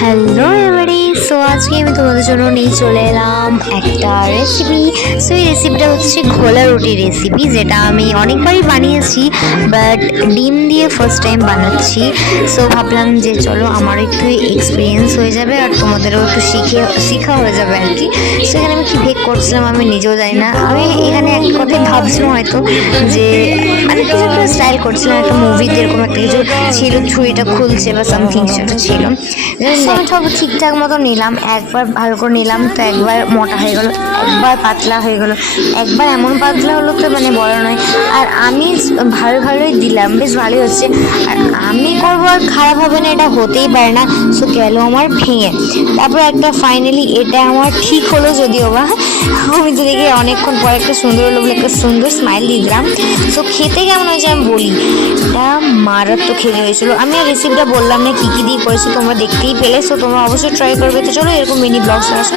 Hello everybody, so আজকে আমি তোমাদের জন্য নিয়ে চলে এলাম একটা রেসিপি। সো এই রেসিপিটা হচ্ছে ঘোলা রুটি রেসিপি, যেটা আমি অনেকবারই বানিয়েছি, বাট ডিম দিয়ে ফার্স্ট টাইম বানাচ্ছি। সো ভাবলাম যে চলো আমারও একটু এক্সপিরিয়েন্স হয়ে যাবে আর তোমাদেরও একটু শেখা হয়ে যাবে আর কি। সো এখানে আমি কী ভেক করছিলাম আমি নিজেও জানি না। আমি এখানে এক কথায় ভাবছিলাম হয়তো যে মানে কিছু একটা স্টাইল করছিলাম, একটা মুভিতে এরকম একটা কিছু ছিল, ছুরিটা খুলছে বা সামথিং সেটা ছিল। আমি সব ঠিকঠাক মতো নিলাম, একবার ভালো করে নিলাম তো একবার মোটা হয়ে গেলো, একবার পাতলা হয়ে গেলো, একবার এমন পাতলা হলো তো মানে বড় নয়। আর আমি ভালোই দিলাম, বেশ ভালোই হচ্ছে। আর আমি করবো আর খারাপ হবে না, এটা হতেই পারে না। সো গেল আমার ভেঙে। তারপর একটা ফাইনালি এটা আমার ঠিক হলো, যদিও বা আমি তো দেখি অনেকক্ষণ পর একটা সুন্দর হলো বলে একটা সুন্দর স্মাইল দিয়ে দিলাম। সো খেতে কেমন হয়েছে আমি বলি, এটা মারাত্মক খেতে হয়েছিল। আমি আর রেসিপিটা বললাম না কী কী দিয়ে করেছি, তোমরা দেখতেই পেলে। সো তোমরা অবশ্যই ট্রাই করবে। তো চলো এরকম মিনি ব্লগস আসো।